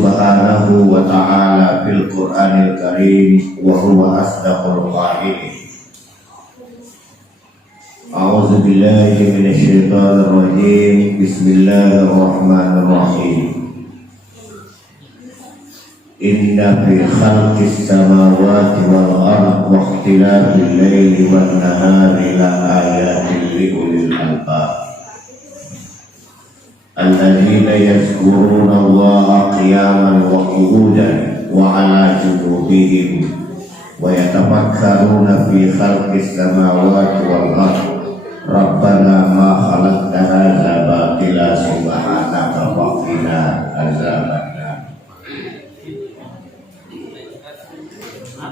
subhanahu wa ta'ala fil Qur'anil Karim wa huwa asdaqul qa'ilin. A'udzu billahi minasy syaithanir rajim. Bismillahirrahmanirrahim. Inna fi khalqis samawati wal ardi wa ikhtilafil laili wan nahari la ayatin li ulil albab alladzina yazkuruna Allaha qiyaman wa qu'udan wa 'ala junubihim wa yatafakkaruna fi khalqis samawati wal ardi rabbana ma khalaqta hadza batila subhanaka faqina azabannar.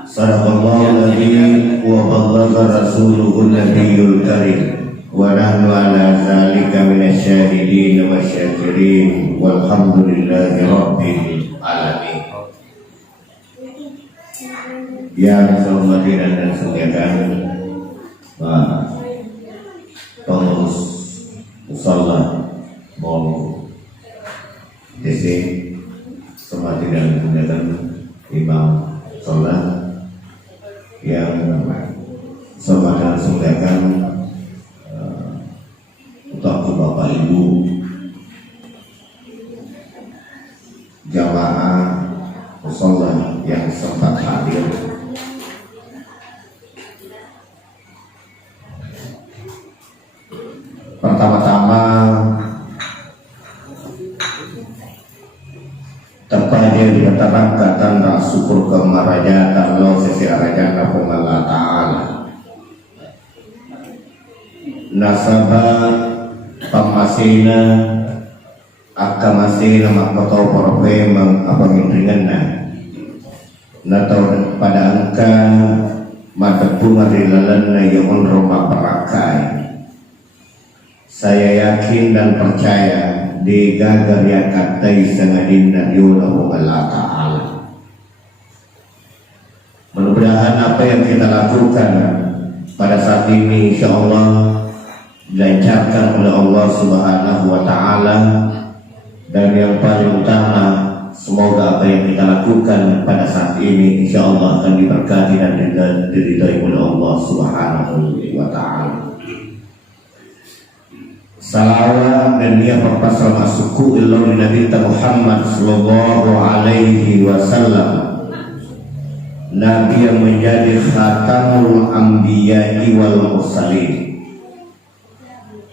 Sadaqallahul adzim wa ballagha rasuluhun nabiyyul karim. Wa nahnu ala zalika minasy syahidin wa syakirin walhamdulillahi rabbil alamin. Yang saya hormati dan muliakan pengurus musalla Mall DC, hormati dan muliakan imam sholat yang saya muliakan untuk Bapak Ibu jamaah musalla yang sempat hadir. Pertama-tama terpaja dikatakan syukur kemarajaan Allah sesiarajana Allah Ta'ala nasabah pamasina akamasina makotau porpe mengapangindringanna natau pada angka matepung arilalanna yang onroma perakai. Saya yakin dan percaya di gagar yang katai sangadinna yulahu Allah Ta'ala. Mudah-mudahan apa yang kita lakukan pada saat ini insyaallah dilancarkan oleh Allah Subhanahu wa Ta'ala, dan yang paling utama semoga apa yang kita lakukan pada saat ini insyaallah akan diberkati dan diridhai oleh Allah Subhanahu wa Ta'ala. Salawat dan niat berpasrah masukku ilah Nabi Muhammad sallallahu alaihi wasallam, Nabi yang menjadi khatamul anbiya'i wal mursalin,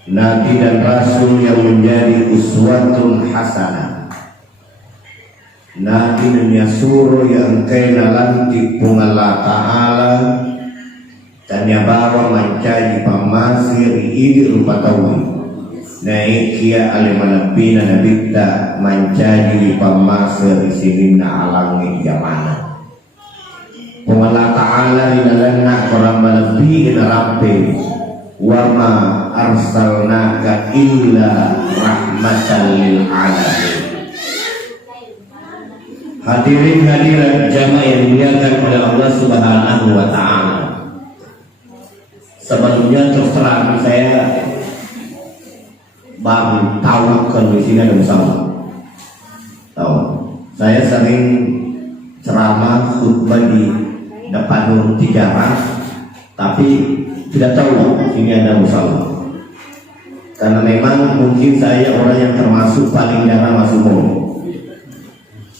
Nabi dan Rasul yang menjadi uswatun hasanah, Nabi dan Yasuru yang kena lantik Allah Ta'ala dan yang bawa mencari pamasir ini rupa tawi naik kia alimanabina nabita mencari pamasir isinina alangi jamana Allah Ta'ala inalana korang manabi inarape wa ma arsalnaka illa rahmatan lil alamin. Hadirin hadirat jamaah yang dimuliakan oleh Allah Subhanahu wa Ta'ala, sebelumnya terus terang saya baru tahu kondisinya dan sama. Tahu, saya sering ceramah khutbah di depan Nur Tijarah, tapi tidak tahu ini ada musalah. Karena memang mungkin saya orang yang termasuk paling jarang masuk mall.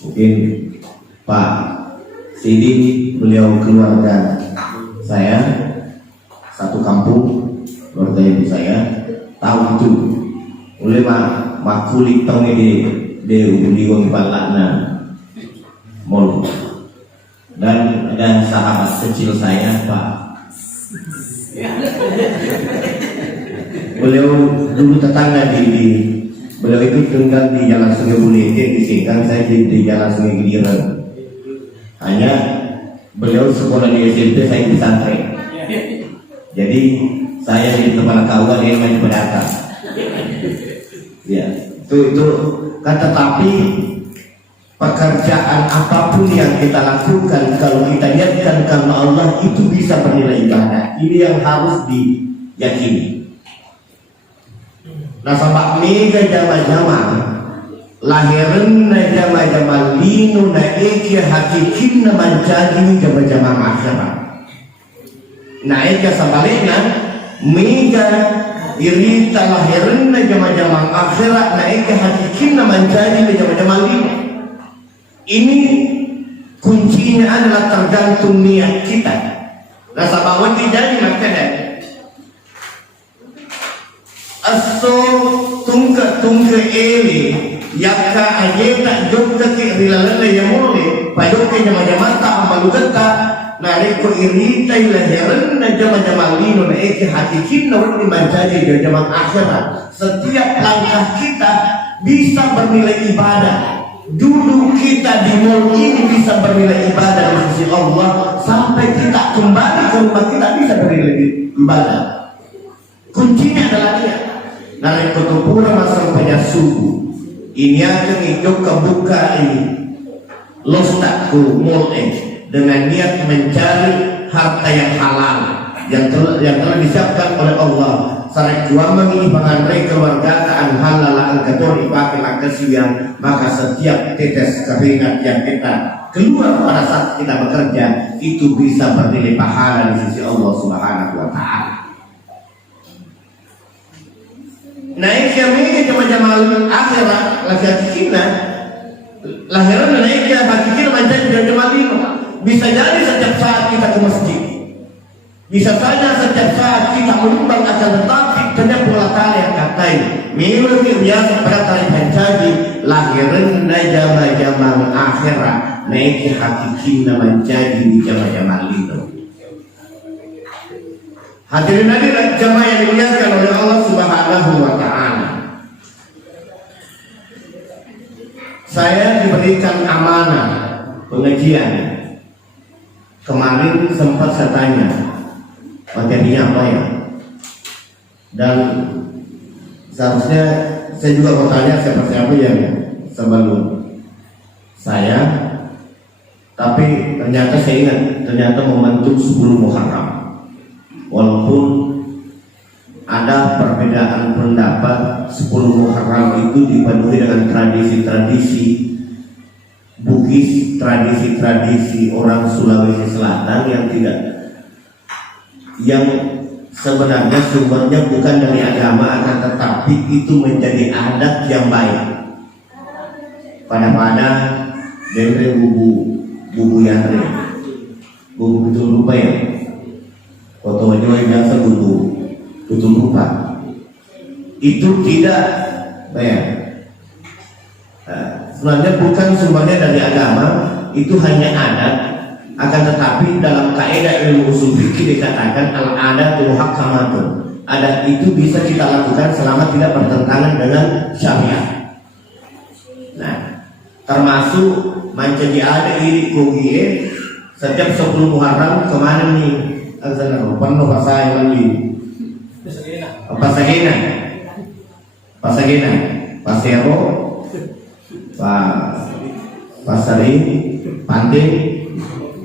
Mungkin Pak Sidik, beliau keluarga saya satu kampung, keluarga ibu saya tahu itu. Oleh makulit tahun ini dia undi wong balakna mall. Dan ada sahabat kecil saya Pak, beliau dulu tetangga beliau itu tinggal di Jalan Sungai Buleke di Singkang, saya di Jalan Sungai Gidiran. Hanya beliau sekolah di SMP, saya di pesantren. Jadi saya di tempat kawan, dia main pedagang. Ya, itu kan. Tetapi pekerjaan apapun yang kita lakukan kalau kita niatkan karena Allah itu bisa bernilai ibadah. Ini yang harus diyakini. Nah, sabak mega jama-jama lahiran na jama-jama lino na eke hakikin na manjadi jama-jama akhirat. Na eke sebaliknya mega irita lahiran na jama-jama akhirat na eke hakikin na manjadi jama-jama lino. Ini kuncinya adalah tergantung niat kita. Nah sabawan dijadi makanya aso tungka ele yakka ajeta jokka ke rilalala yamole pajoke jama-jama ta amalugata na reko irita ilahiran na jama-jama lino na eke hakikin na wani manjadi jama akhirat. Setiap langkah kita bisa bernilai ibadah. Duduk kita di mall ini bisa bernilai ibadah di sisi Allah. Sampai kita kembali ke rumah kita bisa bernilai ibadah. Kuncinya adalah niat. Nari kutupura masang pada subuh. Ini akan hidup kebuka ini. Lostakku mall dengan niat mencari harta yang halal yang telah disiapkan oleh Allah. Sarai juang mengibangan keluargaan halal angkatori pakai makasian, maka setiap tetes keringat yang kita keluar pada saat kita bekerja itu bisa bernilai pahala di sisi Allah Subhanahu wa taala. Naik kami jama-jama akhirat lagi kita lahiran naik ya hakikatnya menjadi jama-jama lino. Bisa jadi setiap saat kita ke masjid. Bisa saja setiap saat kita menyumbang akan tetapi ternyata pola tali yang katain milu biasa pada tali menjadi lahiran jama-jama akhirat naik hakikin menjadi jama-jama lino. Hadirin hadirat jamaah yang dimuliakan oleh Allah Subhanahu wa taala. Saya diberikan amanah pengajian. Kemarin sempat saya tanya materinya apa ya, dan seharusnya saya juga mau tanya siapa-siapa yang sebelum saya, tapi ternyata saya ingat ternyata momentum 10 Muharram, walaupun ada perbedaan pendapat 10 Muharram itu dipenuhi dengan tradisi-tradisi Bugis, tradisi-tradisi orang Sulawesi Selatan yang sebenarnya sumbernya bukan dari agama, akan tetapi itu menjadi adat yang baik. Pada dendre bubu yantre, bubu betul lupa ya, foto aja biasa bubu betul lupa. Itu tidak bayar. Sebenarnya bukan sumbernya dari agama, itu hanya adat. Akan tetapi dalam kaidah ilmu usul fikih dikatakan al-adatu muhakkamatun. Adat itu bisa kita lakukan selama tidak bertentangan dengan syariat. Nah, termasuk menjadi ada iri kugie setiap 10 Muharram kemana nih? Azan penuh pasai lagi. Pasagena, Pasero, Pasari, Pantai.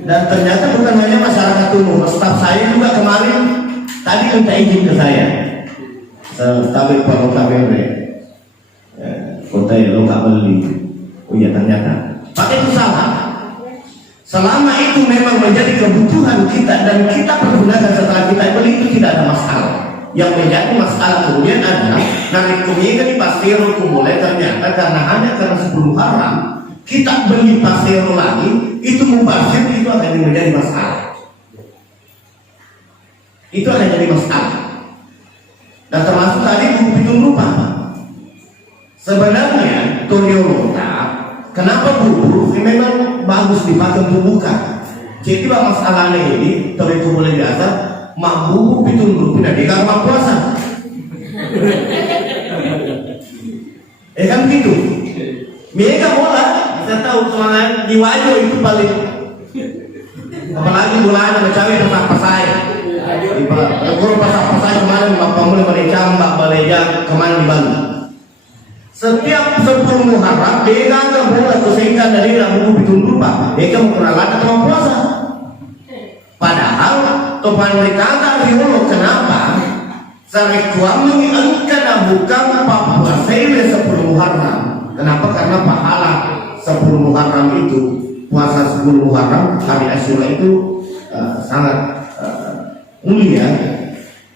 Dan ternyata bukan hanya masyarakat umum, staf saya juga kemarin tadi minta izin ke saya. Tapi kalau KBR, kota lo gak beli. Oh iya ternyata. Pakai itu salah. Selama itu memang menjadi kebutuhan kita dan kita pergunakan setelah kita beli, itu tidak ada masalah. Yang menjadi masalah kemudian adalah narik kemudian di pasir mulai ternyata karena 10 Muharram kita beli pasir lagi, itu mubazir, itu akan menjadi masalah. Itu akan jadi masalah. Dan termasuk tadi itu lupa. Sebenarnya Toyota, kenapa bubur? Ini memang bagus dipakai untuk buka. Jadi masalahnya ini, kalau itu boleh biasa, mak bubur itu lupa di kamar puasa. Kan gitu. Mereka bola. Saya tahu soalnya di wajah itu paling, apalagi bulan mencari tempat pasai. Di guru pasar kemarin bapak mulai merecam, balejang kemarin di Bali. Setiap 10 Muharram, mereka nggak boleh kesehingga dari buku bitung lupa. Mereka mau kenalan atau puasa. Padahal topan mereka nggak diulur. Kenapa? Sampai kuam mengingatkan bukan Papua Sewe 10 Muharram. Kenapa? Karena pahala 10 Muharram itu, puasa 10 Muharram, hari Asyura itu sangat mulia.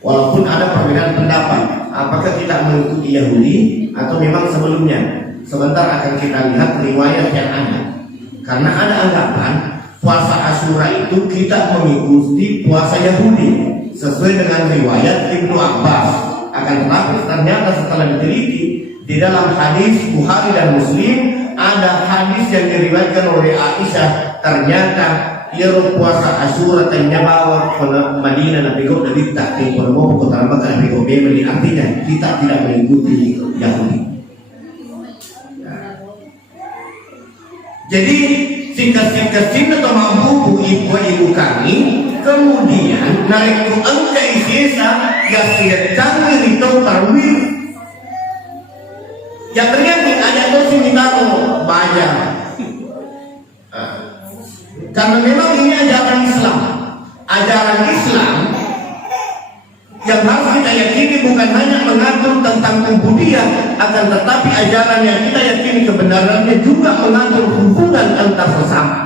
Walaupun ada perbedaan pendapat, apakah kita mengikuti Yahudi atau memang sebelumnya. Sebentar akan kita lihat riwayat yang ada. Karena ada anggapan puasa Asyura itu kita mengikuti puasa Yahudi sesuai dengan riwayat Ibnu Abbas. Akan tetapi ternyata setelah diteliti di dalam hadis Bukhari dan Muslim ada hadis yang diriwayatkan oleh Aisyah, ternyata ia puasa Asyura ternyata ke Madinah Nabi kau dari tak tinggal mau kota Mekah Nabi kau beli, artinya kita tidak mengikuti Yahudi. Jadi singkat-singkat atau mampu ibu kami kemudian narik ku angka isesa yang tidak canggih itu tarwih yang ternyata ada dosi minaro banyak. Karena memang ini ajaran Islam yang harus kita yakini bukan hanya mengatur tentang ubudiyah, akan tetapi ajaran yang kita yakini kebenarannya juga mengatur hubungan antar sesama.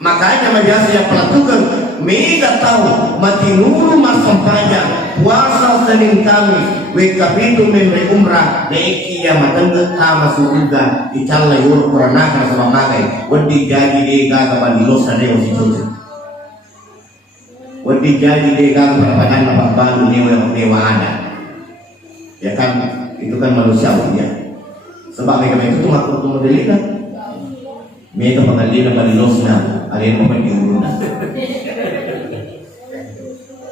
Makanya majasa yang pelatukan mereka tahu mati nuru masam pajak puasa Senin Kamis wekapitu memre umrah neiki ya matengge kama suuga icalla yur koranaka sama magai wadi jadi dega kapan dilosa deo si cucu wadi jadi dega kapan apa baru newa ada ya kan, itu kan manusiawi ya. Sebab mereka itu tuh ngaku tuh modelika mereka pengalina balilosna ada yang mau diuruna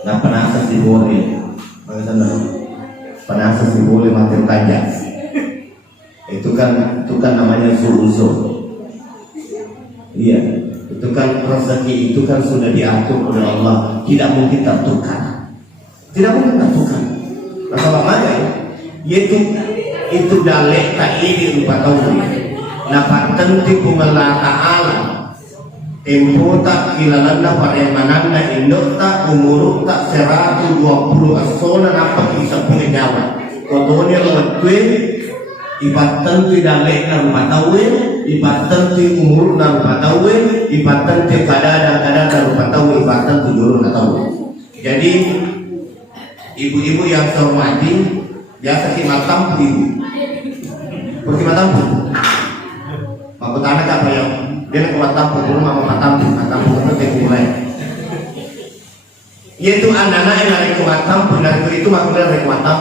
nah penasa si boleh penasa si boleh makin tajam itu kan namanya suuzon. Iya, itu kan rezeki itu kan sudah diatur oleh Allah, tidak mungkin tertukar, masalah mana yaitu itu dalek tak ini rupa tahu napa tentu pengelah ta'ala tempo tak kilalanda paremananda indok tak umuruk tak 120 asona napa bisa punya nyawa kotonya lewatwe ibat tentu dalek na rupa tahu ibat tentu umuruk na rupa tahu ibat tentu kadada rupa tahu ibat tentu juru na tahu. Jadi ibu-ibu yang saya hormati biasa kimatam ibu berkimatam makutana ka pa yung dia kumatam puro mamatam itu mulai yaitu anak-anak yang narik kumatam itu makulah narik kumatam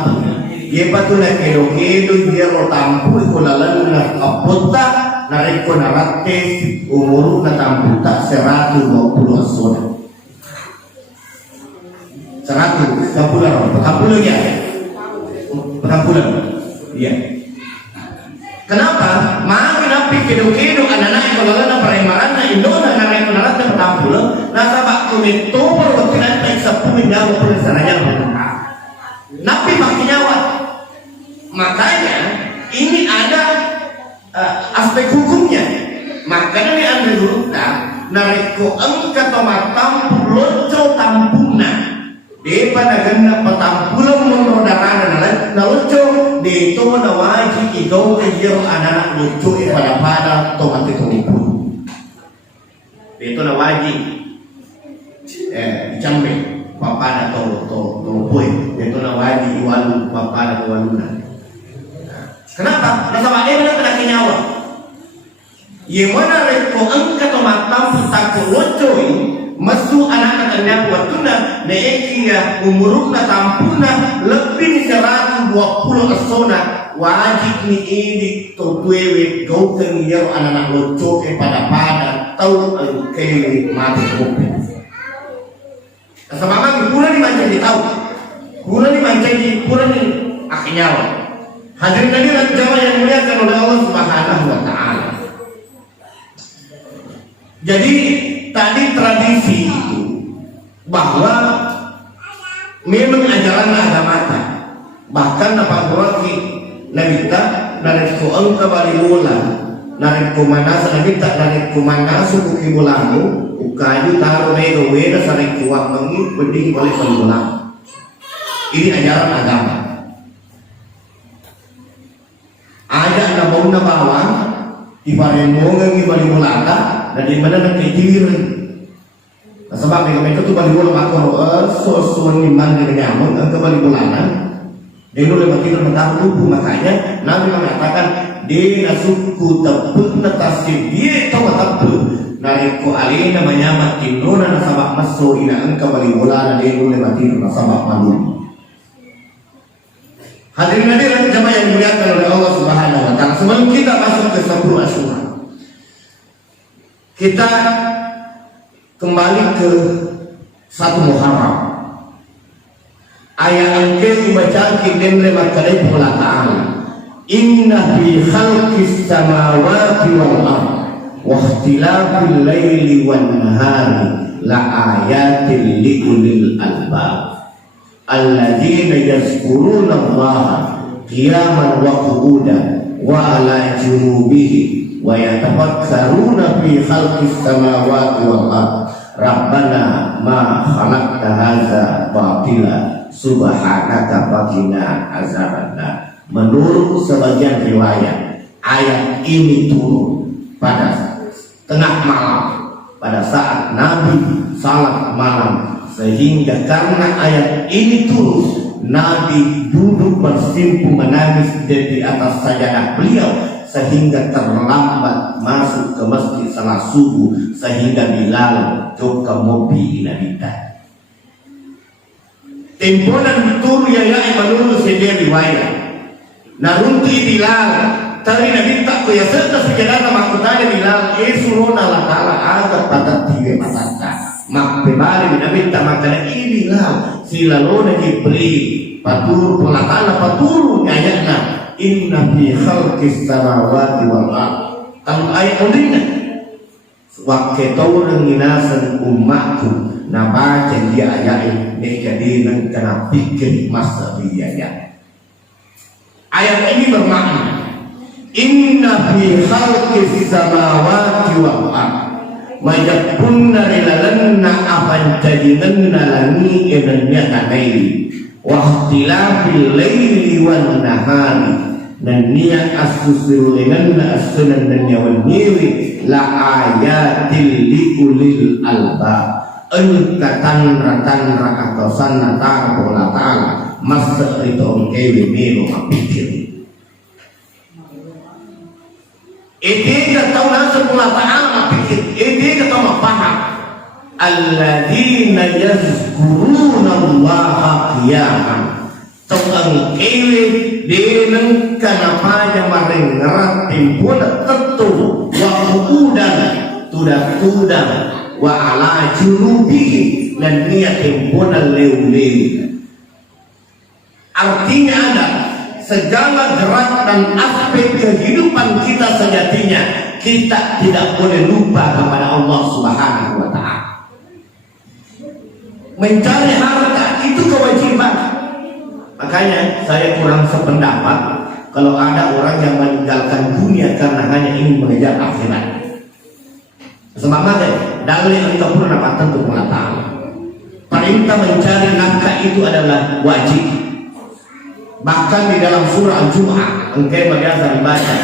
ye patuna kedo dia rotampu ikulalan na kapota narik ko narate umuru na tamputa 120 asona 140 ya penampulan iya. Kenapa? Maka napi kedo-kedo anak-anak ikolala paraimaran na indona naray kunarat na penampulan nasa bakto nito perwakilan tayo sa puminyawa po sa sarayang bertengkar napi makinyawa. Makanya ini ada aspek hukumnya. Makanya ni anda duluta nariko ang katomatam loco tampuna di pada ganda petampulang menrodarana na loco dito na wajib ikaw kayong anak loco pada tomate tumipun dito na wajib icambe papada to poy dito na wajib iwalu papada waluna. Kenapa? Nasaba na pinakinyawa yung mana reko ang katomatam sa locoy masu anak kanya waktu na neekia umuruk na tampuna lebih 120 asona wajib ni ini to tuewe gauteng yero anak loco pada tahu ang kewe mati kopi. Kasamakan pula ni mancing tahu, pula ni mancing pula ni akinyawa. Hadirin hadirat jamaah yang dimuliakan oleh Allah Subhanahu wa taala. Jadi tadi tradisi itu bahwa memang ajaran agama bahkan dapat berarti nabita dari koang kabali mula dari kumana nabita dari kumana suku kibulamu ukayu taruh mego weda saring kuak mengi beding boleh pengulang. Ini ajaran agama. Ada na bau na bawang iparemongan ni bali mulata dan di mana nak ketirin. Sebab ni kami tu bali mulata makro sosuan ni mandi nyamuk ke bali mulata. Dia boleh makin mentah tubuh, makanya Nabi mengatakan dia suku tepuk natasi dia tahu tahu nariku alina menyamat tinuna nasabak masuk ina engkau bali mulata dia boleh makin nasabak malu. Hadirin hadirin jemaah yang dimuliakan oleh Allah Subhanahu wa taala. Sebelum kita masuk ke 10 Asyura, kita kembali ke 1 Muharram. Ayat angke dibaca kidem le makare Allah Ta'ala. Inna fi khalqis samawati wal ardh wa ikhtilafil laili wan nahari la ayatin li ulil albab. Alladzina yazkuruna Allaha qiyaman wa qu'udan wa ala junubihi wa yatafakkaruna fi khalqis samawati wal ardh rabbana ma khalaqta hadza batila subhanaka faqina azabannar. Menurut sebagian riwayat, ayat ini turun pada tengah malam pada saat Nabi salat malam, sehingga karena ayat ini turun Nabi duduk bersimpu menangis di atas sajadah beliau sehingga terlambat masuk ke masjid salat subuh, sehingga Bilal ke mobil inabita. Temponan turu ya menurut sedia riwayat. Narunti Bilal tadi Nabi tak ku ya serta sajadah makutanya Bilal suruna Allah Ta'ala agar pada tiga matata. Mak pembali Nabi tak makanya ini lah silalona diberi patur Allah Ta'ala patur ayatnya inna fi khalqis samawati wal ardh. Kalau ayat undina waktu orang inasan umatku nabaca dia ayat ini jadi nang kena pikir masa dia. Ayat ini bermakna inna fi khalqis samawati wal ardh majapunna rilalanna apan jadinanna langi enanya tanai wa ikhtilafil laili wan nahari dan niat asusul lenganna asunan dan nyawan niwi la ayatil liulil alba engkatan ratan atau sanata bola ta'ala masa itu kewi melo apikir ini kata Allah Subhanahu wa ta'ala pikir ini kata Allah paham alladzina yazkuruna Allaha qiyaman tong kewe deneng kanapa yang maring ngerat timpuna tentu wa udan tudah wa ala junubi dan niat timpuna leu-leu. Artinya ada segala gerak dan aspek kehidupan kita sejatinya kita tidak boleh lupa kepada Allah Subhanahu wa ta'ala. Mencari harta itu kewajiban. Makanya saya kurang sependapat kalau ada orang yang meninggalkan dunia karena hanya ingin mengejar akhirat. Sebab apa? Dalil itu pun dapat tentu mengatakan perintah mencari nafkah itu adalah wajib. Bahkan di dalam surah Al-Jumu'ah engkau biasa dibaca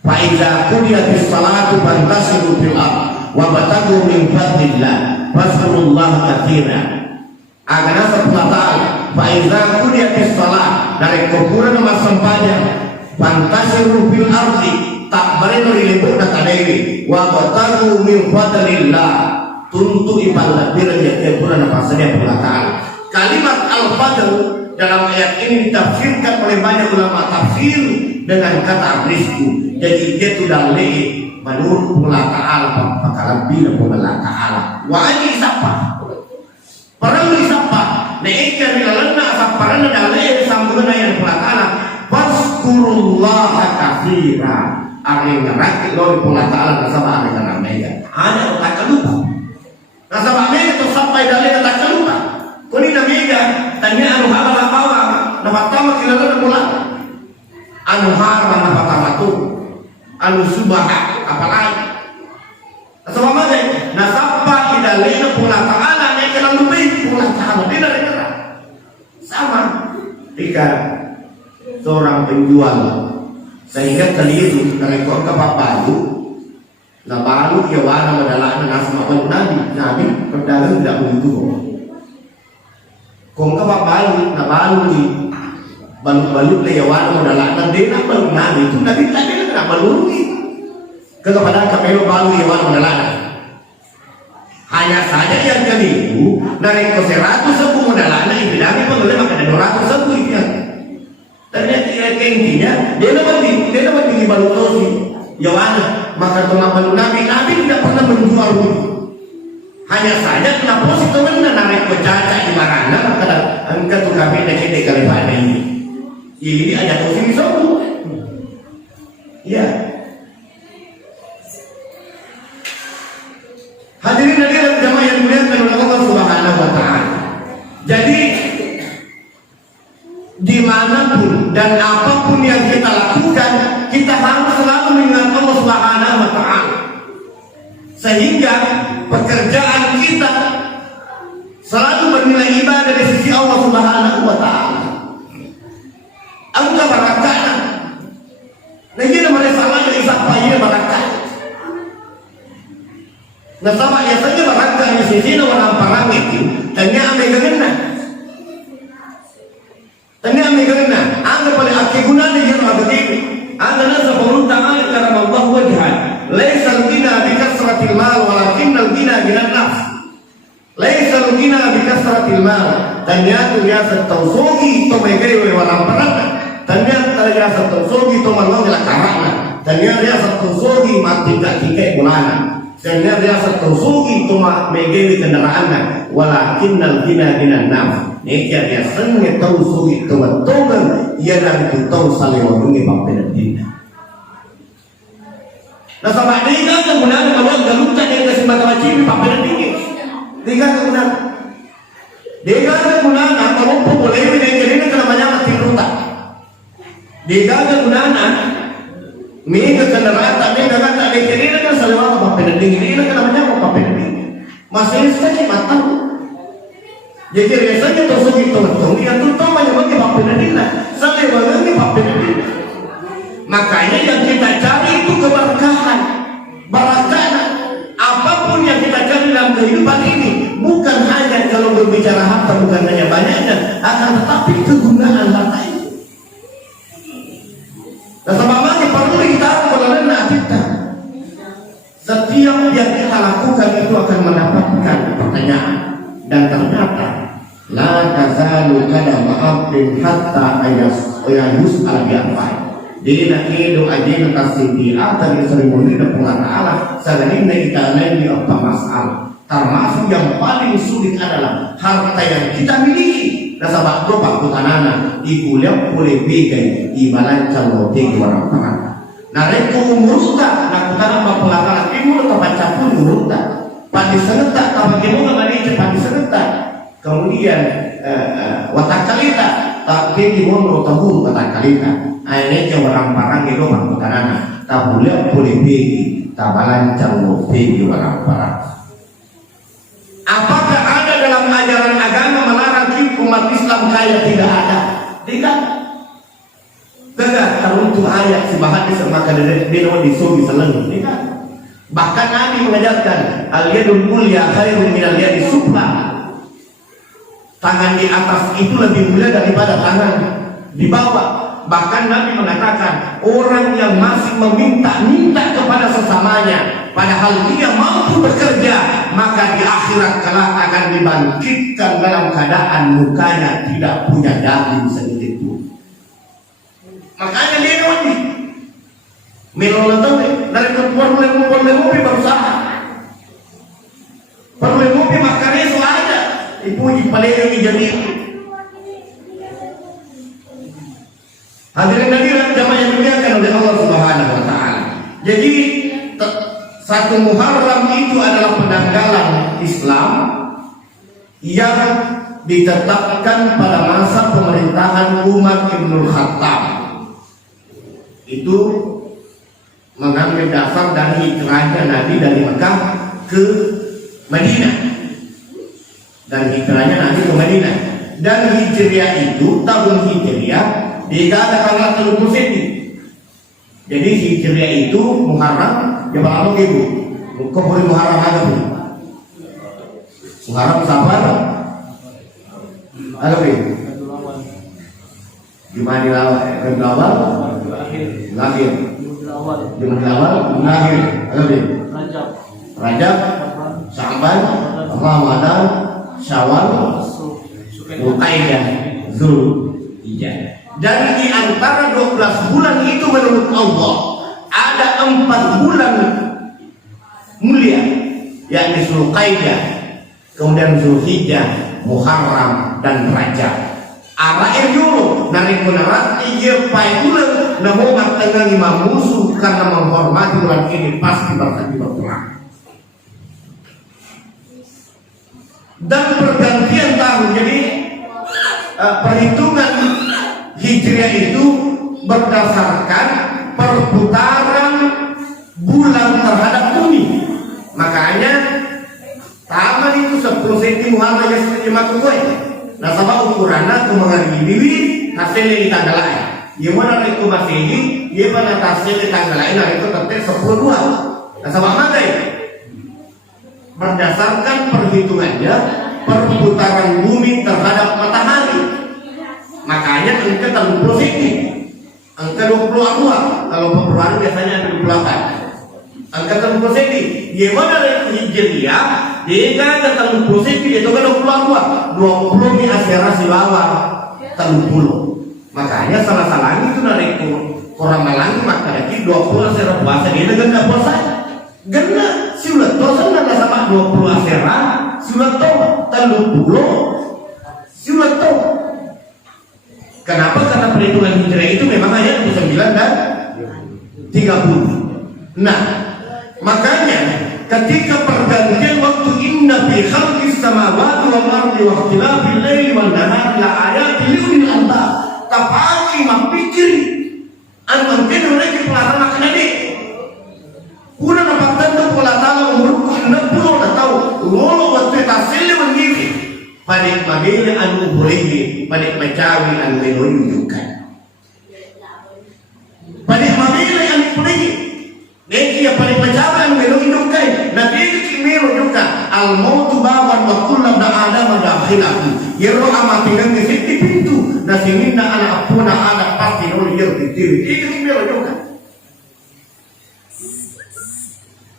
fa iza qudiyatis salatu fantasiru fil ardh wa batagu min fadlillah waskurullaha katsiran. Agar Allah Ta'ala fa iza qudiyatis salat dari kuburan nama sempanya fantasiru fil ardh tak bareno dilebok na kadewi wa batagu min fadlillah tuntu ibadah biranya kuburan nama saja Allah Ta'ala. Kalimat al-fadl dalam ayat ini ditafsirkan oleh banyak ulama tafsir dengan kata rizku. Jadi dia sudah leih menurut Allah Ta'ala bakalan bila Allah Ta'ala wajib siapa perang siapa neikkan dilalena saparana dalai sambungan yang Allah Ta'ala waskurullaha katsira ari ngerakit lori Allah Ta'ala nasabah ari namanya hanya tak lupa nasabah mega tu sampai dalai tak lupa kuni namega tanya anu haba bawa na pertama kilala pula anu harma na pertama tu anu subah apalagi nasabah mega nasabah idalina pula ta'ala nek kana lebih pula ta'ala tidak ada sama jika seorang penjual sehingga keliru rekor kapal baru na baru ya wana madalana nasa mabalu nabi perdagang tidak begitu kung kapal baru na baru ni balut-balut na ya wana madalana din ang balu nabi itu nabi tadi na kena baluri kepada kapelo baru ya wana madalana. Hanya saja yang keliru dari 100 sebuah modalana ibidami pengelola maka ada 200 sebuah itu ternyata intinya dia dapat tinggi balutosi yawana maka tengah balu nabi tidak pernah menjual budi. Hanya saja kenapa sih teman narik kecaca di marana maka angkat tuh kami dari kali pada ini aja tuh sini sobu ya. Hadirin jamaah yang dimuliakan oleh Allah Subhanahu wa Ta'ala. Jadi dimanapun dan apapun yang kita lakukan, kita harus selalu mengingat Allah Subhanahu wa Ta'ala, sehingga pekerjaan kita selalu bernilai ibadah di sisi Allah Subhanahu wa Ta'ala. Angka barakah. Lagi nama salah dari siapa barakah. Nah sama ya saja barangkali di sini orang parang itu tanya ame gana anggap pada akhir guna dia abad ini anda nasa pemerintah ayat karena Allah wajhan laisal gina bikasratil mal walakinnal gina ginan nafs laisal gina bikasratil mal tanya riasat tausugi to megai walang parang tanya riasat tausugi to malong la karana tanya riasat tausugi mati tak tikai bulana dan dia tersugi cuma megewi kendaraannya walakinnal gina ginan nafs nekya dia senge tersugi cuma tongan ia dan itu tahu saling wadungi bapena dinda nah sama dia kemudian kalau galutan yang kasih mata wajib bapena dinda dia kemudian kalau boleh ini jadi namanya mati rutak dia kemudian mega kendaraan tak mega kan tak kiri kan selalu apa pending ini kan namanya apa pending masih saja matang jadi biasanya tu segitu betul yang tu tahu banyak bagi apa pending selalu bagi apa pending makanya yang kita cari itu keberkahan barakah apapun yang kita cari dalam kehidupan ini bukan hanya kalau berbicara harta bukan hanya banyaknya akan tetapi kegunaan harta itu. Dan sebabnya perlu kita mengenal kita. Setiap yang kita lakukan itu akan mendapatkan pertanyaan dan ternyata la tazalu kadama abdin hatta ayus al-bi'afai. Dina kidu ajin tasidi atau diserimunin Allah Ta'ala selain kita lain di apa masalah termasuk yang paling sulit adalah harta yang kita miliki. Nasabak do pakutanana ikuliam boleh bigai ibalan calote orang tangan. Nah reku umuruta nakutana mapulakala timur tempat capur umuruta. Padi senetak tapi gimana mani cepat disenetak. Kemudian watakalita tapi gimana tahu watakalita. Akhirnya orang parang itu pakutanana. Tabuliam boleh bigai tabalan calote orang parang. Apakah ada dalam ajaran agama melarang umat Islam kaya? Tidak ada. Tidak. Tidak. Teruntuk ayat si bahadi semakan dino disugi seleng. Tidak. Bahkan Nabi mengajarkan al-yadul mulia khairun min al-yadi sufla. Tangan di atas itu lebih mulia daripada tangan di bawah. Bahkan Nabi mengatakan orang yang masih meminta-minta kepada sesamanya padahal dia mampu bekerja maka di akhirat kelak akan dibangkitkan dalam keadaan mukanya tidak punya daging sedikit pun. Makanya dia nanti melolong dari keluar mulai berusaha perlu makannya itu ada ibu paling jadi. Hadirin jamaah yang dimuliakan oleh Allah Subhanahu wa Ta'ala. Jadi satu Muharram itu adalah penanggalan Islam yang ditetapkan pada masa pemerintahan Umar Ibnul Khattab. Itu mengambil dasar dari hijrahnya Nabi dari Mekah ke Madinah. Dan hijrahnya Nabi ke Madinah. Dan hijriah itu tahun hijriah dikatakanlah 30 senti. Jadi Hijriah itu Muharram ya berapa ibu? Kok boleh Muharram ada bu? Muharram Safar ada bu? Gimana Rabiul Awal? Lahir. Jumadil Awal lahir. Ada bu? Rajab, Sya'ban, Ramadan, Syawal, Dzulqa'dah, Dzulhijjah. Dan di antara 12 bulan itu menurut Allah ada 4 bulan mulia, yakni Dzulqa'dah, kemudian Dzulhijjah, Muharram dan Rajab. Arain dulu narik menerat iya pai bulan namo tengah lima musuh karena menghormati bulan ini pasti berkati berperang. Dan pergantian tahun, jadi perhitungan Hijriah itu berdasarkan perputaran bulan terhadap bumi. Makanya taman itu 10 cm Muhammad yang seperti matu kue. Nah sama ukurannya kemengari diri hasilnya di tanggal lain. Ia mana itu masih ini, ia mana hasil di tanggal lain, nah itu tertentu 10 Nah sama makai. Berdasarkan perhitungannya perputaran bumi terhadap matahari, makanya angka 30 cm, angka 22. Kalau Februari biasanya ada 28, angka 30 cm. Gimana Hijriah? Dia kan 30 cm itu kan 22 di asyara silawa 30. Makanya salah itu narik orang Malang maka lagi 20 asyara puasa dia dengan nggak puasa. Gena siulat dosa nggak sama 20 asyara siulat toh 30 siulat toh. Kenapa? Karena perhitungan Hijriah itu memang hanya 9 dan 30. Nah, makanya ketika pergantian waktu inna fi khalqis samawati wal ardi wa ikhtilafil laili wan nahari la ayatin li ulil albab. Tapaki mapikir an mungkin mereka pelata makan ini. Kuna napatan tu pola tala umur kuna pulau dah tahu lolo waktu tasil mengiri panik mabili anu boleh panik macawi anu menunjukkan panik mabili anu boleh neki ya panik macawi anu menunjukkan nabi itu menunjukkan al mautu bawan wa kullu adam dakhilahu yero amatingan di situ pintu nasiminna ana apuna ada pasti nol yer di diri itu menunjukkan.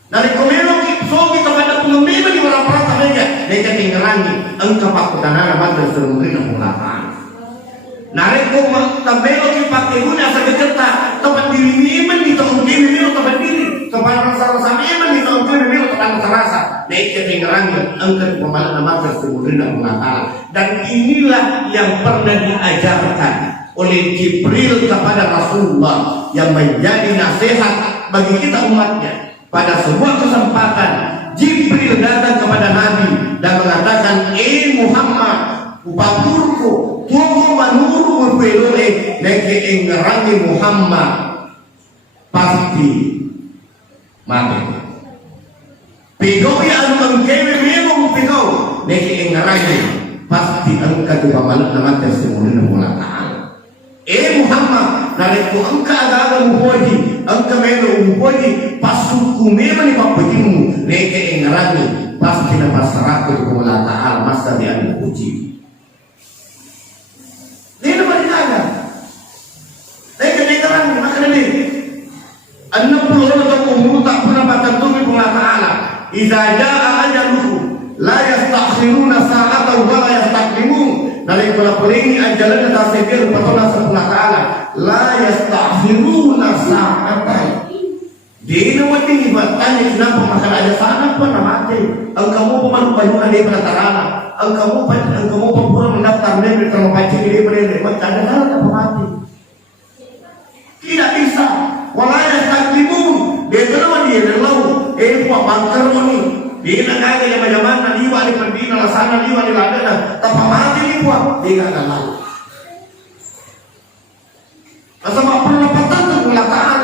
Dari komelo sobi kepada pengembira di orang-orang mereka mereka tinggalangi engkau pakutanana madras terumrina mulakan. Narik komelo dipakai guna asal kecerta tempat diri iman di tahun diri milo tempat diri tempat rasa-rasa iman di tahun diri milo tempat rasa mereka tinggalangi engkau pemalas madras terumrina mulakan. Dan inilah yang pernah diajarkan oleh Jibril kepada Rasulullah yang menjadi nasihat bagi kita umatnya. Pada sebuah kesempatan Jibril datang kepada Nabi dan mengatakan, Muhammad, upapurku, tuku manuru berpelole, neke engerangi Muhammad pasti mati. Pegau yang mengkewe memang pegau, neke engerangi pasti angkat upamalat nama tersebut mulakan. Muhammad, nariku angka agak muhoji, angka melo muhoji, pasuku memang ni papajimu, neke engerangi, pasti nama seratus kumula ta'ala masa dia dipuji. Ini nama dikata, neke engerangi, makanya ni, 60 atau umur tak pernah bertentumi kumula ta'ala, iza ja'a ajaluhu, la yastakhiruna sa'atan wa la yastaklimun. Dari pola ini ajalan dan tasbih bertolak sebelah ta'ala la yastakhiruna sa'atan. Di nama ini bertanya kenapa makan aja sana pun mati. Engkau pun banyak dia pada ta'ala. Engkau pun mendaftar dia kalau baca dia boleh macam ada tak mati. Tidak bisa. Wala yastaklimun. Dia kenapa dia lalu buat bangker ni. Dia nak kaya yang macam-macam liwa di pendina sana liwa di ladana tanpa mati liwa dia tak lalu. Asal perlapatan terpelataan.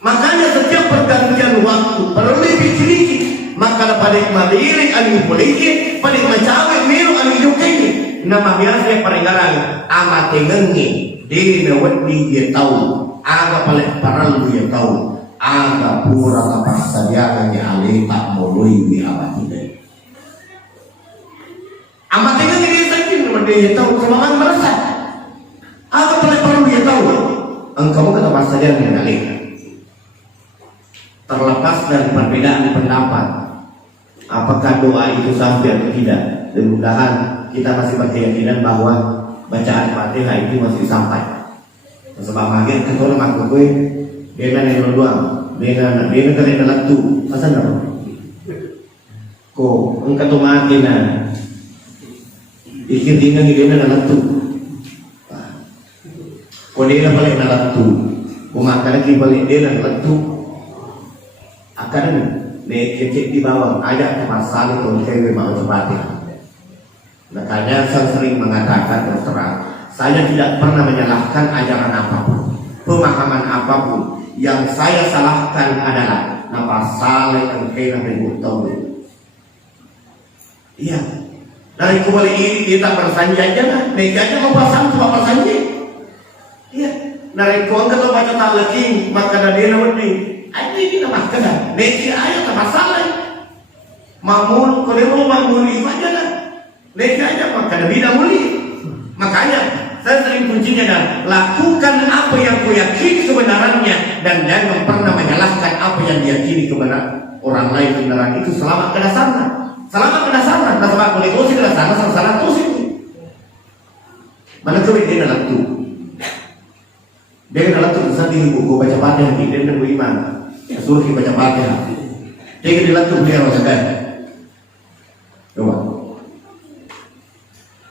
Makanya setiap pergantian waktu perlu dipikirkan. Maka pada malirik anu boleh pada macawe melu anu yukai. nama biasa peringgaran amat tengengi di nawati dia tahu aga paling paralu dia tahu aga pura apa sadiannya ale tak moloi di amat ini amat tengengi dia sakit dia tahu semakan merasa aga paling paralu dia tahu engkau kata apa sadiannya ale terlepas dari perbedaan pendapat apakah doa itu sampai atau tidak, mudah-mudahan kita masih berkeyakinan bahwa bacaan Fatihah itu masih sampai. Sebab bagian ketua mak gue dia yang doang, dia kena dalam tu, pasal apa? Ko engkau tu mati na, ikut tinggal dia dalam tu. Ko dia balik dalam tu, ko makan lagi balik dia dalam tu. Akan kecil di bawah ada masalah untuk cewek mau seperti makanya saya sering mengatakan terus terang saya tidak pernah menyalahkan ajaran apapun pemahaman apapun yang saya salahkan adalah masalah yang kena berhutang iya dari kembali ini kita bersanji aja lah mereka aja mau pasang cuma bersanji iya dari kuang kita baca tak lagi maka dari ini ini nama kena, neki ayat masalah. Mamul, kalau mau mamul itu aja lah. Neki aja maka Nabi dah muli. Makanya saya sering kuncinya dan lakukan apa yang kau yakini kebenarannya dan jangan pernah menyalahkan apa yang diyakini kebenaran orang lain kebenaran itu selamat ke dasarnya. Selamat ke dasarnya. Nah sebab kalau itu ke dasarnya salah terus itu. Mana kau dia dalam tu? Dia dalam tu sendiri buku baca Fatihah dia dan beriman. Suruh kita baca Fatihah. Dia dilantuk beliau saja. Coba.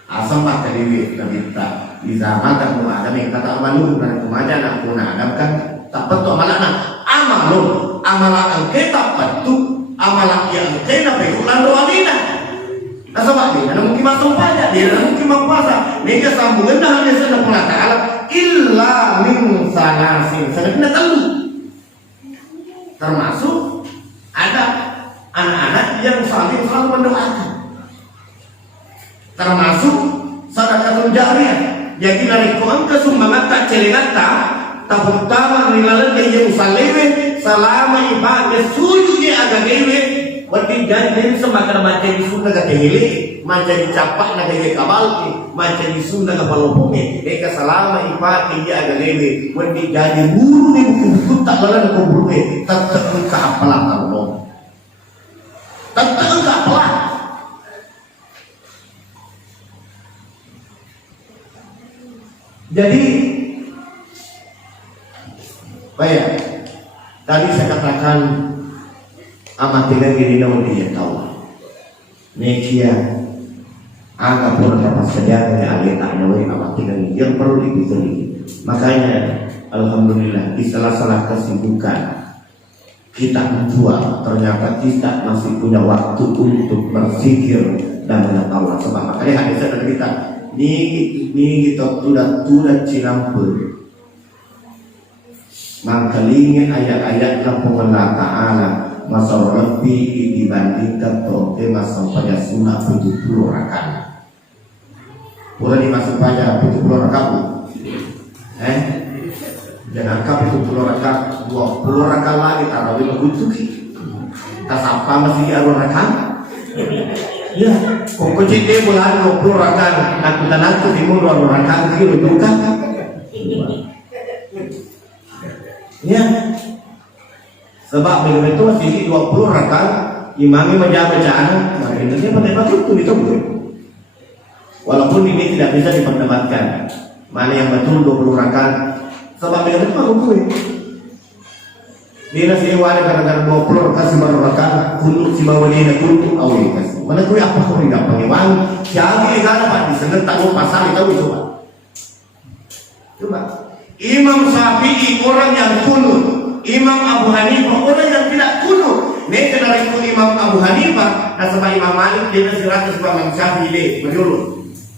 Asam pakai dewi kita minta. Di zaman tak mau ada yang kata amalun dan kemaja nak pun ada kan tak betul amalan amalun amalan kita betul amalan yang kita berulang doa kita. Nah sebab dia mungkin masuk pajak dia mungkin mau puasa. Mereka sambungan dah hanya sedang mengatakan illa min sanasin sedang tahu. Termasuk ada anak-anak yang saling selalu mendoakan. Termasuk sedekah jariyah. Jadi dari Quran ke sumbangan tak celengata, tak utama nilalan yang usalewe selama ibadah sujudnya agak dewe. Berarti jangan semakan macam di Sunda kata hele, macam di capak nak kaya kabal, macam di Sunda kapal lopongnya. Mereka selama ibadah dia agak dewe. Berarti jadi buru ni buku tak lalan kau buru ni, tetap engkau apalah kalau tetap engkau apalah. Jadi, baik. Tadi saya katakan amat tinggal diri namun dia tahu. Nekia anggap pun dapat sejarah yang alih tak nawi amat tinggal yang perlu dipikirkan. Makanya, alhamdulillah di salah-salah kesibukan kita berdua ternyata kita masih punya waktu untuk berpikir dan mengetahui. Sebab makanya hadis dari kita. Ni kita tudah cinampur mangkalingi ayat-ayat Allah Ta'ala masa lebih dibandingkan toke masa pada sunnah 70 rakaat boleh dimasuk pada 70 rakaat jangan kap 70 rakaat 20 rakaat lagi tarawih begitu kita sapa masih 20 rakaat ya, kok kecil dia bulan 20 rakaat, aku tanah tu timur 20 rakaat kiri bukan? Ya, sebab bila itu masih 20 rakaat, imamnya menjaga bacaan, maka itu pada waktu itu boleh. Walaupun ini tidak bisa diperdebatkan, mana yang betul 20 rakaat, sebab bila itu aku gue. Dia nasi wali kadang-kadang 20 rakaat baru rakaat, kunut si bawa dia kunut awal kasih. Mana kau apa kau tidak pengiwan? Siapa yang dapat disengat tak mau pasal itu coba. Coba. Imam Syafi'i orang yang kunut, Imam Abu Hanifah orang yang tidak kunut. Mereka dari itu Imam Abu Hanifah dan sebab Imam Malik dia nasihat sebab Imam Syafi'i deh berdulu.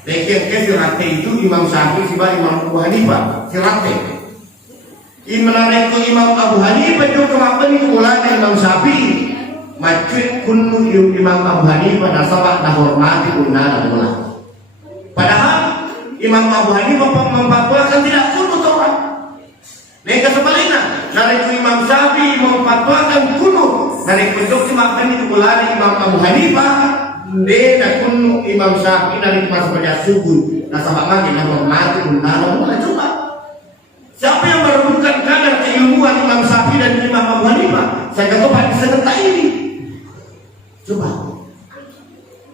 Mereka yang kesirate itu Imam Syafi'i sebab Imam Abu Hanifah sirate. Menarik ke Imam Abu Hanifah itu kemampuan itu mulai Imam Syafi'i macet kunu Imam Abu Hanifah nasabah nahormati unna dan mulai pada Imam Abu Hanifah memfatwakan tidak kunut orang. Mereka sebaliknya, dari Imam Syafi'i memfatwakan kunut. Dari bentuk makan itu ulari Imam Abu Hanifah, dia kunut Imam Syafi'i dari pas pada subuh. Nah sama lagi nama mati undangan mulai coba. Siapa yang merebutkan kadar keilmuan Imam Syafi'i dan Imam Abu Hanifah? Saya kata Pak di serentak ini. Coba.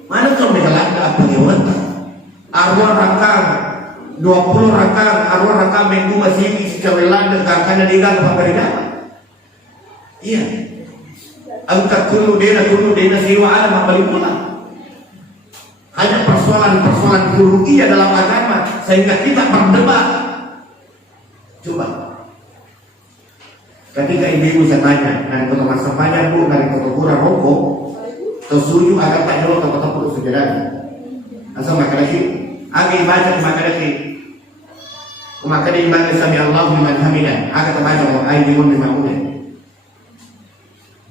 Mana kalau mereka apa yang wanita? Arwah rakam 20 rakam, arwah rakam minggu masih secawelan dengan karena dia apa beda? Iya. Angkat kuno dena siwa alam apa pula? Hanya persoalan biologi dalam agama sehingga kita berdebat. Coba. Ketika ibu saya tanya, dari kota Masapanya bu, dari kota Pura rokok, tersuju agar tak jauh kota Pura sejadah. Asal makan lagi, agak baca makan lagi. Maka dia iman sami Allah liman hamidah. Agak terbaca bahwa ayat dimun lima muda.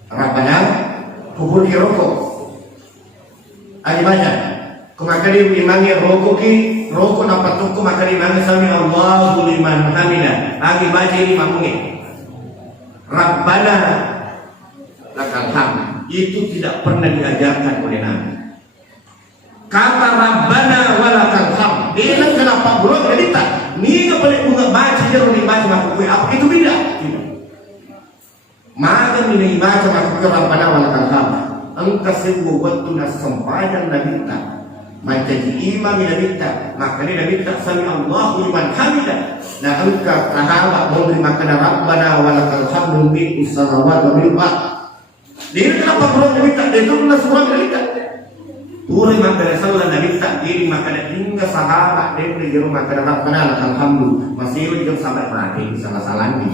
Rabbana kubur di rokok. Agak baca. Maka dia imani rokok dapat tuku maka dia iman sami Allah liman hamidah. Agak baca ini mamunya. Rabbana lakal hamd. Itu tidak pernah diajarkan oleh Nabi. Kata Rabbana walakal hamd. Dia kenapa belum cerita? Ni boleh bunga baca jeruk ni baca makhluk apa itu beda. Maka ni baca makhluk Rabbana walakal hamd. Engkau semua waktu nak sembahyang Nabi tak. Macam imam Nabi tak. Maka ni Nabi tak sami Allahu liman hamidah. Nah engkau sahabat memberi makan Rabbana walakal hamd min ussarawat wa bil ard. Dia kenapa belum Nabi tak? Dia tu pernah surah Nabi tak. Turun makan salah Nabi tak diri makan hingga sahabat dia beri jeruk makan Rabbana alhamdulillah masih juga sampai mati salah-salah ni.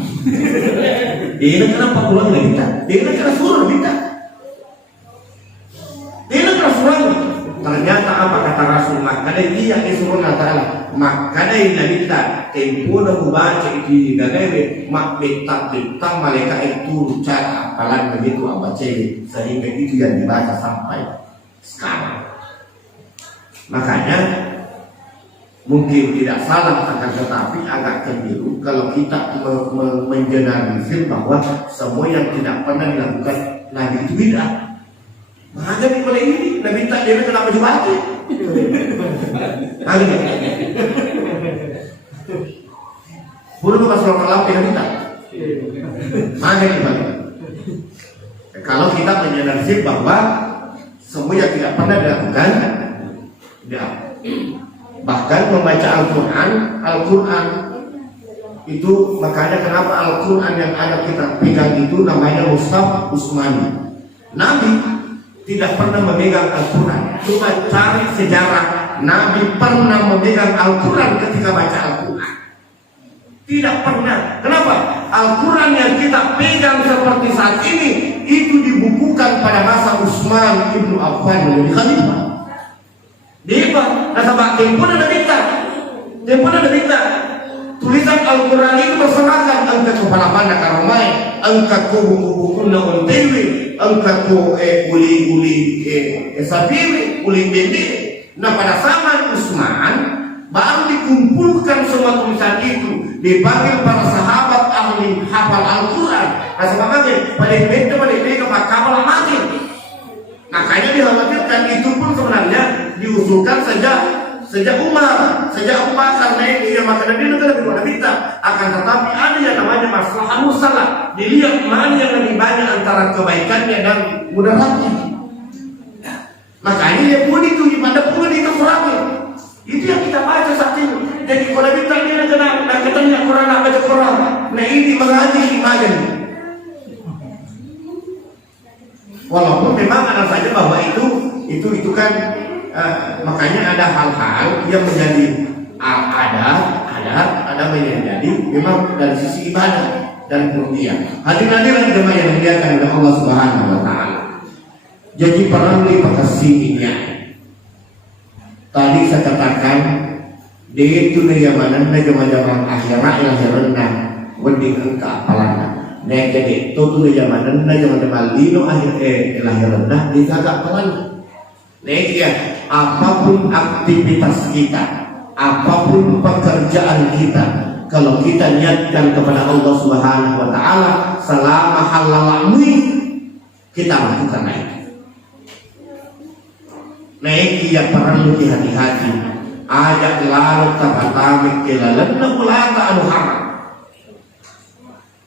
Dia kenapa pulang Nabi tak? Dia kena suruh Nabi tak? Dia kena suruh. Ternyata apa kata Rasulullah? Kada dia disuruh Allah Taala. Maka Nabi tak tempo nak baca itu gagai mak betak malaikat itu cara apalan begitu apa cewek sehingga itu yang dibaca sampai sekarang. Makanya mungkin tidak salah akan tetapi agak keliru kalau kita mengeneralisir bahwa semua yang tidak pernah dilakukan Nabi itu bid'ah. Maka oleh ini Nabi tak dia kenapa dibaca? Boleh bukan surah kalam Nabi tak? Maka dibaca. Kalau kita mengeneralisir bahwa semua yang tidak pernah dilakukan ya. Bahkan membaca Al-Quran itu makanya kenapa Al-Quran yang ada kita pegang itu namanya Mushaf Utsmani. Nabi tidak pernah memegang Al-Quran. Coba cari sejarah Nabi pernah memegang Al-Quran ketika baca Al-Quran. Tidak pernah. Kenapa? Al-Quran yang kita pegang seperti saat ini itu dibukukan pada masa Utsman ibnu Affan menjadi khalifah. Dia nasabah pun ada minta. Tulisan Al-Quran itu berserakan angka kepala mana karomai, angka kubu kunna untewi, angka ku uli sapiwi, uli bende. Nah pada zaman Utsman baru dikumpulkan semua tulisan itu, dipanggil para sahabat ahli hafal Al-Quran. Nah sebabnya pada mereka kapal mati. Makanya dikhawatirkan itu pun sebenarnya diusulkan sejak Umar karena ini yang maka Nabi itu lebih pada kita akan tetapi ada yang namanya masalah musalah, dilihat mana yang lebih banyak antara kebaikannya dan mudaratnya. Makanya dia pun itu pada pun itu Qurannya itu yang kita baca saat ini. Jadi kalau kita dia katanya Quran baca Quran, nah ini mengaji ibadah. Walaupun memang ada saja bahwa itu kan makanya ada hal-hal yang menjadi ada menjadi memang dari sisi ibadah dan kemudian hadirin jemaah yang dimuliakan oleh Allah Subhanahu wa taala. Jadi perang dipakasinya. Tadi saya katakan dia itu zaman akhirat wedding engka apalana. Nah jadi itu zaman malino akhir lahirna di kagak pelan. Nah ya apapun aktivitas kita apapun pekerjaan kita, kalau kita niatkan kepada Allah Subhanahu wa taala selama halal kita lakukan naik yang perlu hati-hati. Ajak lalu tabatamik kilalanna ulata anu haram.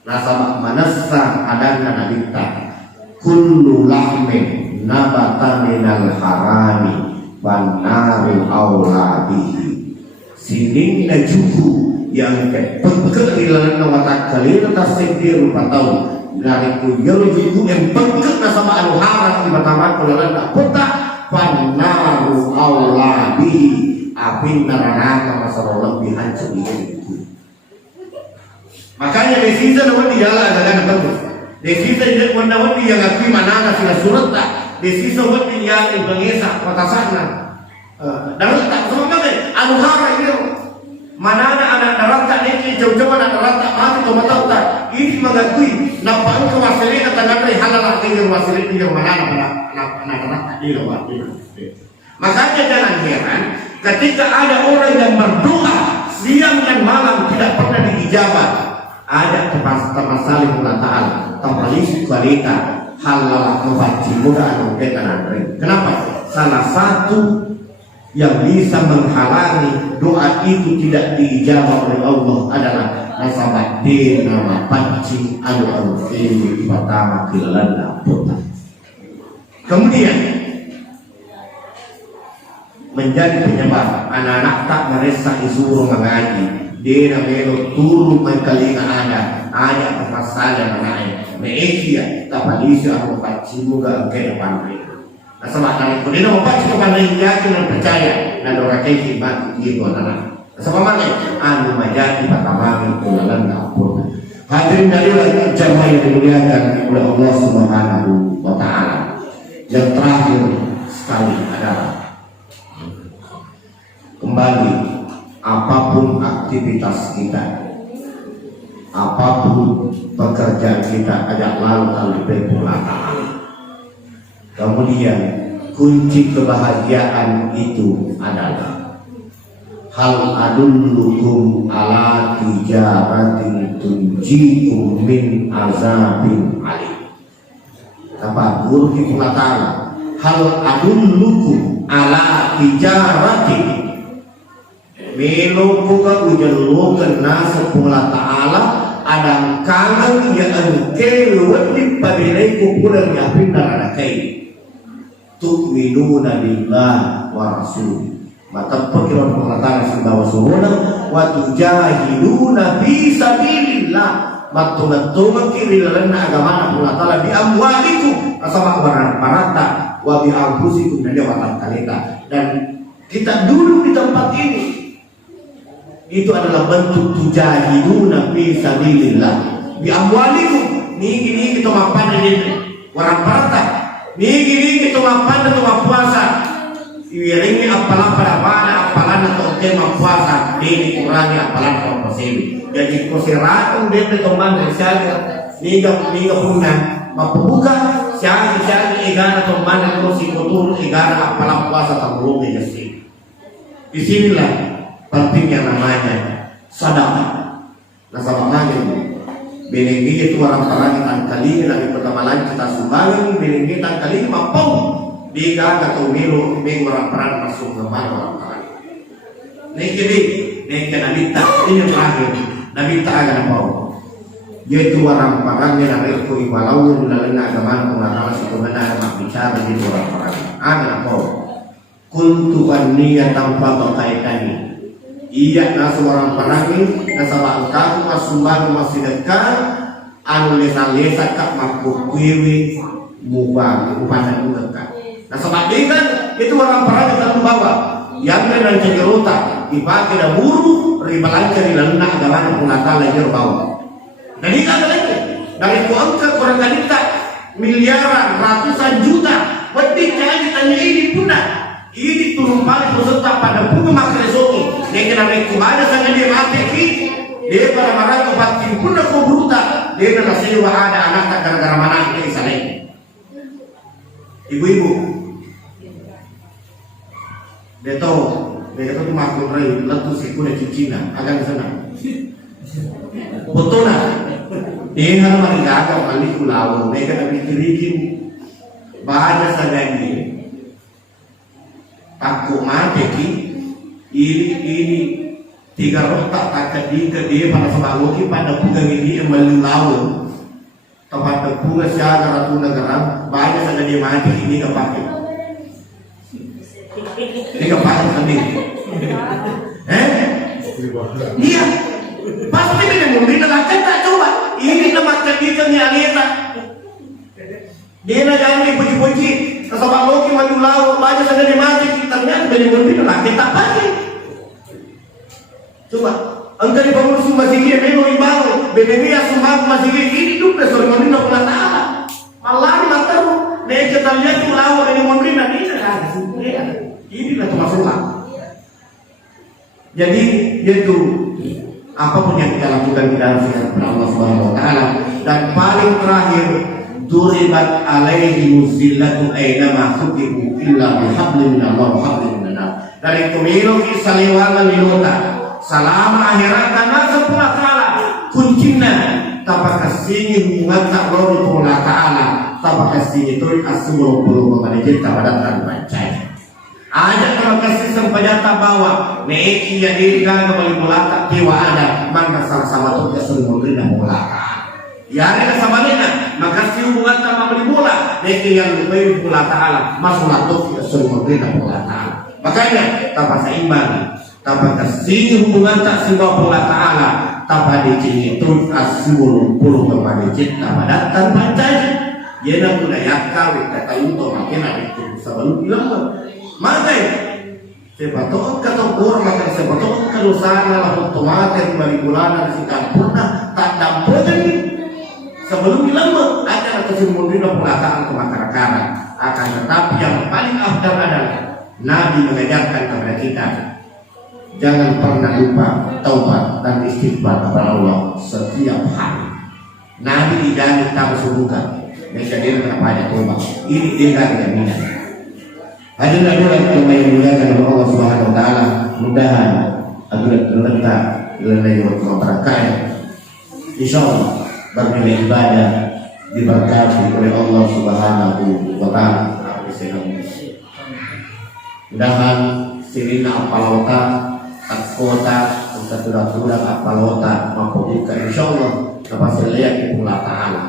Nasabak manassa adanna nabita kullu lahmin nabata minal harami wan naru auladihi. Sining na juku yang pegkel ilalanna watakalina tasdiru patau dari kuyel juku yang pegkel nasabak anu haram di bataman kulalanna kota wan naru auladihi. Api neraka masalah lebih hancur itu. Makanya desisa nawan di jalan ada bagus. Desisa tidak nawan di yang api mana sila surat tak. Desisa nawan di yang bangsa kota sana. Dan tak semua mana anuhara ini mana anak neraka ini jauh-jauh anak neraka mati atau mata tak. Ini mengakui nampak kewasilin atau nanti halal ini kewasilin yang mana anak neraka ini loh. Makanya jangan heran ketika ada orang yang berdoa siang dan malam tidak pernah diijabah. Ada masalah Allah Ta'ala tapalis kualita halal kewajiban mudah mengketan andre. Kenapa? Salah satu yang bisa menghalangi doa itu tidak diijabah oleh Allah adalah nasabah din nama panci anu ini pertama kilalana putar. Kemudian menjadi penyebab anak-anak tak merasa disuruh mengaji. Dia namanya turun mengkalinga ada permasalahan anak meekia tapalisi aku pacimu gak ke depan mereka. Nah sama anak itu dia mau paci kepada yang yakin dan percaya dan orang kaki mati itu anak. Sama mana anu majadi patamami kulalan kapur. Hadirin dari jamaah yang dimuliakan oleh Allah Subhanahu wa taala. Yang terakhir sekali adalah kembali, apapun aktivitas kita, apapun pekerjaan kita, ajak lalu al-Ta'ala. Kemudian kunci kebahagiaan itu adalah hal adullukum ala tijaratin tunjikum min azabin alim. Apa guru Allah Ta'ala? Hal adullukum ala tijaratin melo buka ujalukan nasa pula Ta'ala adang kangen ya angke wadi pabinai kupulan ya pindah ada kai tu'minuna billah wa rasul mata pikiran pula Ta'ala sudah wasuhuna wa tujahiduna fi sabilillah matu-matu kiri lana agama pula Ta'ala bi amwalikum asama barata wa bi anfusikum dan jawatan kalita. Dan kita dulu di tempat ini itu adalah bentuk tujahiduna fi sabilillah bi amwalikum. Niki kita mapan ini orang parata niki kita mapan itu puasa iwiringi apalan pada mana apalan atau tema puasa ini kurangi apalan kalau pasir. Jadi kosiratu dia teman dari saya niga punya mapubuka siang igana teman terus ikutur igana apalan puasa tabulung dia sih. Di sinilah pentingnya namanya sedekah. Nah sama lagi benenggi itu orang-orang yang kali lagi pertama lagi kita sumbangan benenggi tan kali mapau di gaga atau milu ming orang-orang masuk ke mana orang-orang. Niki nabita ini terakhir nabita agak mau. Yaitu orang-orang yang ada itu ibalau melalui agama pengacara sebenarnya mak bicara di orang-orang agak mau. Kuntu anniya tanpa berkaitan. Iya nasa orang perangi nasa bangkaku masumbang masih dekat anu lesa-lesa kak makukiwi mubang upanan dekat. Nasa bandingkan itu orang perangi tentu bawa yang dan cegerota dipakai dan buru ribalancar di lana agama punata lagi bawa. Dan ini ada lagi dari ku angka kurang kanita miliaran ratusan juta penting jangan ditanya ini punah. Ini turun balik peserta pada bunga makresoki. Dia kena mekubada sangat dia mati. Dia pada marah kebatin pun aku bruta. Dia kena sewa ada anak tak gara-gara mana ini sana. Ibu-ibu, dia tahu mereka tuh makhluk rai letu sikuna cicina akan sana betul nah dia hal marigaga mali kulawo mereka nabi kirikin bahaya sagani takut mati ki ini tiga rotak tak ke dia pada sebagoki pada pugang ini melulawo tempat terpunga siaga ratu negara bahaya sagani mati ini nggak pakai ini nggak pakai sendiri iya pasti bila membina lakukan tak coba ini nama kerjanya Anita dia nak jangan dipuji-puji kesabak loki maju laut baca sagani mati ternyata bila membina lakukan tak pakai coba engkau di bangun sumber sikit memang ibarat berbeda sumber masih ini dulu sorry membina pula tak malah matau mereka terlihat tu laut ini membina ini lah termasuklah jadi yaitu apapun yang kita lakukan kita harus ingat kepada Allah Subhanahu wa taala dan paling terakhir duribat alaihi muzillatu aina ma sukibu illa bihablin min Allah wa hablin min nas dari tumiro ki saliwana minota selama akhirat karena sepuluh taala kuncinya tanpa kasih hubungan tak lalu Allah taala tanpa kasih itu asumul puluh mengenai kepada dan bancai ada kalau kasih sempajata bawa meiki yang dirikan kembali mulata tiwa ada maka sama-sama tuh ya suruh memberikan mulata ya ada kesabarannya maka si hubungan sama beli bola meiki yang lebih mulata alam masuk tuh ya suruh memberikan mulata makanya tanpa seimbang tanpa kasih hubungan tak simbol mulata alam tanpa dicini itu asumul puluh kepada cinta pada dan bancai dia nak budaya kawin kata untuk makin ada itu sebelum bilang Makai, sepatut kata orang makan sepatut kelusan lalu tomater bagi bulanan si kampurna tak dapat ini sebelum bilang akan kesimpulan pelataan kemakaran akan tetapi yang paling afdal adalah Nabi mengajarkan kepada kita jangan pernah lupa taubat dan istighfar kepada Allah setiap hari. Nabi dijamin tak bersubukan mereka dia terhadap taubat ini dia jaminan. Hadirin yang dimuliakan oleh Allah Subhanahu wa taala, mudahan agar terletak lelayan berkah. Insyaallah bernilai ibadah diberkati oleh Allah Subhanahu wa taala. Mudahan sirina apalota kota sudah apalota mampu buka insyaallah dapat selayak Allah taala.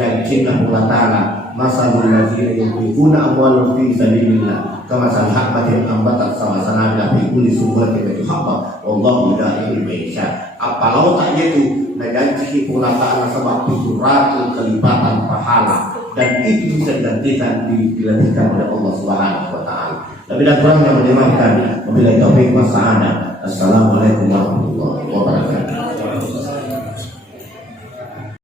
Janjinya Allah taala masalul ladzina yunfiquna amwalahum fi sabilillah kama salhabatin ambatat sama-sama fi kulli sumbulatin habba wallahu yudai'u liman yasha apalau tak yaitu menjanji Allah taala sebab 700 kelipatan pahala dan itu bisa digantikan dilebihkan oleh Allah Subhanahu wa taala. Lebih dan kurang yang menyebabkan wabillahi taufik wa sa'adah. Assalamualaikum warahmatullahi wabarakatuh.